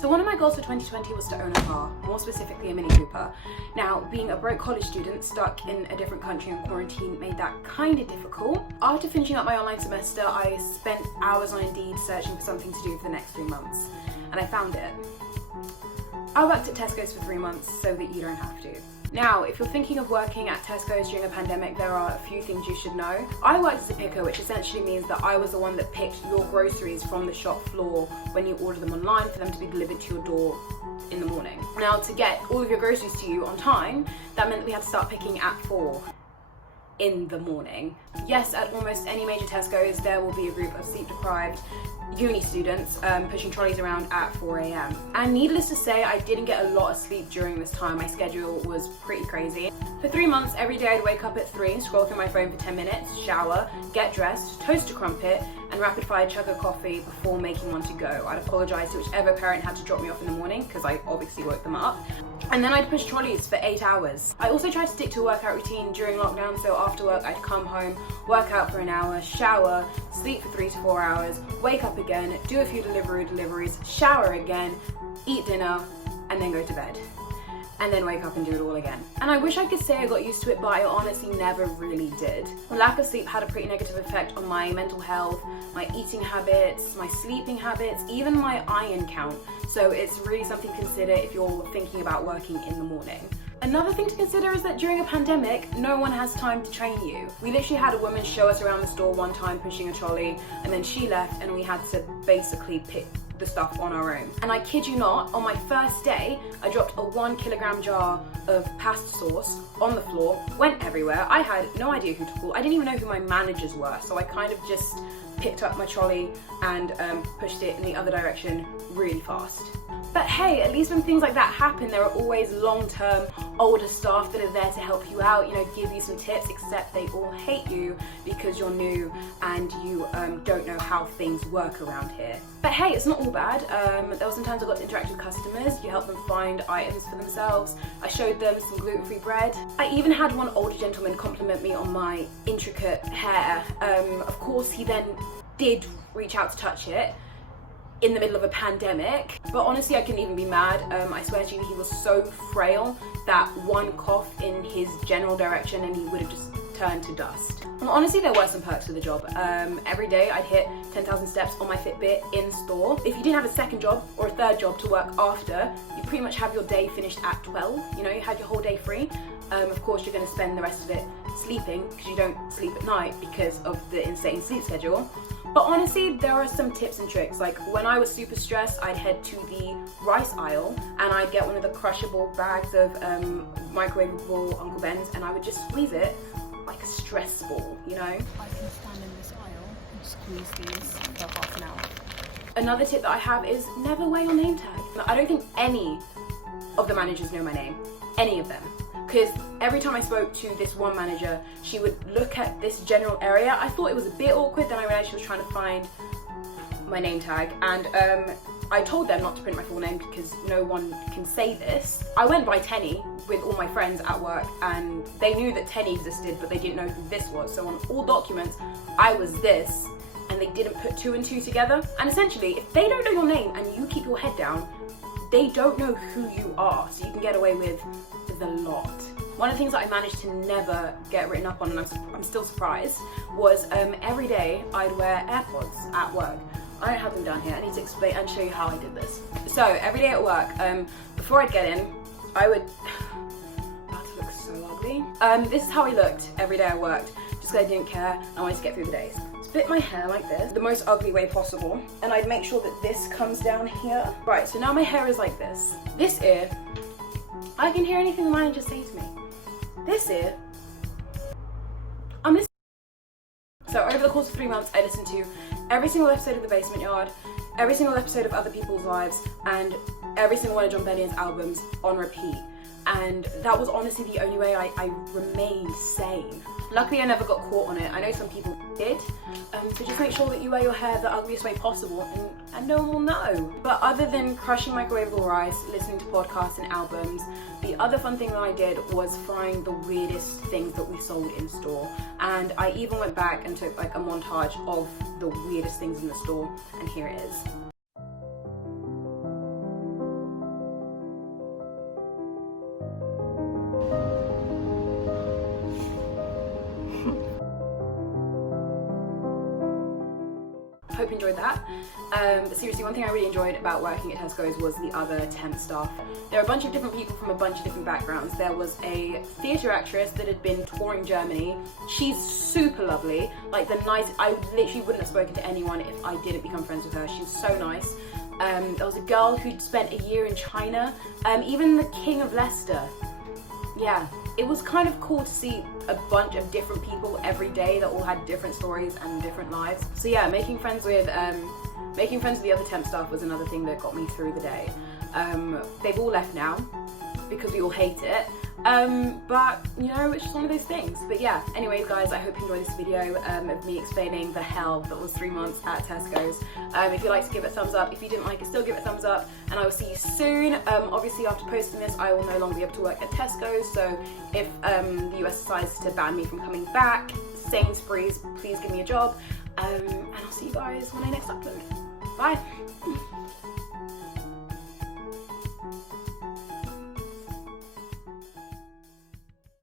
So one of my goals for 2020 was to own a car, more specifically a Mini Cooper. Now, being a broke college student stuck in a different country in quarantine made that kind of difficult. After finishing up my online semester, I spent hours on Indeed searching for something to do for the next 3 months, and I found it. I worked at Tesco's for 3 months so that you don't have to. Now, if you're thinking of working at Tesco's during a pandemic, there are a few things you should know. I worked as a picker, which essentially means that I was the one that picked your groceries from the shop floor when you order them online for them to be delivered to your door in the morning. Now, to get all of your groceries to you on time, that meant that we had to start picking at 4 in the morning. Yes, at almost any major Tesco's, there will be a group of sleep-deprived uni students pushing trolleys around at 4 a.m. And needless to say, I didn't get a lot of sleep during this time. My schedule was pretty crazy. For 3 months, every day I'd wake up at 3, scroll through my phone for 10 minutes, shower, get dressed, toast a crumpet, and rapid fire chug a coffee before making one to go. I'd apologise to whichever parent had to drop me off in the morning, because I obviously woke them up. And then I'd push trolleys for 8 hours. I also tried to stick to a workout routine during lockdown, so after work I'd come home, work out for an hour, shower, sleep for 3 to 4 hours, wake up again, do a few deliveries, shower again, eat dinner, and then go to bed. And then wake up and do it all again. And I wish I could say I got used to it, but I honestly never really did. The lack of sleep had a pretty negative effect on my mental health, my eating habits, my sleeping habits, even my iron count. So it's really something to consider if you're thinking about working in the morning. Another thing to consider is that during a pandemic, no one has time to train you. We literally had a woman show us around the store one time pushing a trolley, and then she left and we had to basically pick the stuff on our own. And I kid you not, on my first day, I dropped a 1 kilogram jar of pasta sauce on the floor, went everywhere. I had no idea who to call. I didn't even know who my managers were, so I kind of just picked up my trolley and pushed it in the other direction really fast. But hey, at least when things like that happen, there are always long-term older staff that are there to help you out, give you some tips, except they all hate you because you're new and you don't know how things work around here. But hey, it's not all bad. There were some times I got to interact with customers. You help them find items for themselves. I showed them some gluten-free bread. I even had one older gentleman compliment me on my intricate hair. Of course, he then did reach out to touch it in the middle of a pandemic, but honestly I couldn't even be mad. I swear to you, he was so frail that one cough in his general direction and he would have just turned to dust. Well, honestly, there were some perks to the job. Every day I'd hit 10,000 steps on my Fitbit in store. If you didn't have a second job or a third job to work after, you pretty much have your day finished at 12. You had your whole day free. Of course, you're going to spend the rest of it sleeping because you don't sleep at night because of the insane sleep schedule. But honestly, there are some tips and tricks. Like when I was super stressed, I'd head to the rice aisle and I'd get one of the crushable bags of microwavable Uncle Ben's and I would just squeeze it like a stress ball, I can stand in this aisle and squeeze these for half an hour. Another tip that I have is never wear your name tag. I don't think any of the managers know my name, any of them. Because every time I spoke to this one manager, she would look at this general area. I thought it was a bit awkward, then I realized she was trying to find my name tag, and I told them not to print my full name because no one can say this. I went by Tenny with all my friends at work and they knew that Tenny existed, but they didn't know who this was. So on all documents, I was this, and they didn't put 2 and 2 together. And essentially, if they don't know your name and you keep your head down, they don't know who you are, so you can get away with a lot. One of the things that I managed to never get written up on, and I'm still surprised, was every day I'd wear AirPods at work. I don't have them down here. I need to explain and show you how I did this. So every day at work, before I'd get in, I would, that looks so ugly. This is how I looked every day I worked, just because I didn't care. I wanted to get through the days. Split my hair like this, the most ugly way possible, and I'd make sure that this comes down here. Right, so now my hair is like this. This ear, I can hear anything the manager say to me. This ear, I'm listening. So over the course of 3 months, I listened to every single episode of The Basement Yard, every single episode of Other People's Lives, and every single one of John Bellion's albums on repeat. And that was honestly the only way I remained sane. Luckily, I never got caught on it. I know some people did. So just make sure that you wear your hair the ugliest way possible and no one will know. But other than crushing microwavable rice, listening to podcasts and albums, the other fun thing that I did was find the weirdest things that we sold in store. And I even went back and took like a montage of the weirdest things in the store, and here it is. enjoyed that. But seriously, one thing I really enjoyed about working at Tesco's was the other temp staff. There are a bunch of different people from a bunch of different backgrounds. There was a theatre actress that had been touring Germany. She's super lovely, like I literally wouldn't have spoken to anyone if I didn't become friends with her. She's so nice. There was a girl who'd spent a year in China. Even the King of Leicester. Yeah, it was kind of cool to see a bunch of different people every day that all had different stories and different lives. So yeah, making friends with the other temp staff was another thing that got me through the day. They've all left now because we all hate it. But you know, it's just one of those things. But yeah, anyways guys, I hope you enjoyed this video of me explaining the hell that was 3 months at Tesco's. If you liked it, give it a thumbs up. If you didn't like it, still give it a thumbs up, and I will see you soon. Obviously after posting this, I will no longer be able to work at Tesco's, so if the US decides to ban me from coming back, Sainsbury's, please give me a job, and I'll see you guys when I next upload. Bye!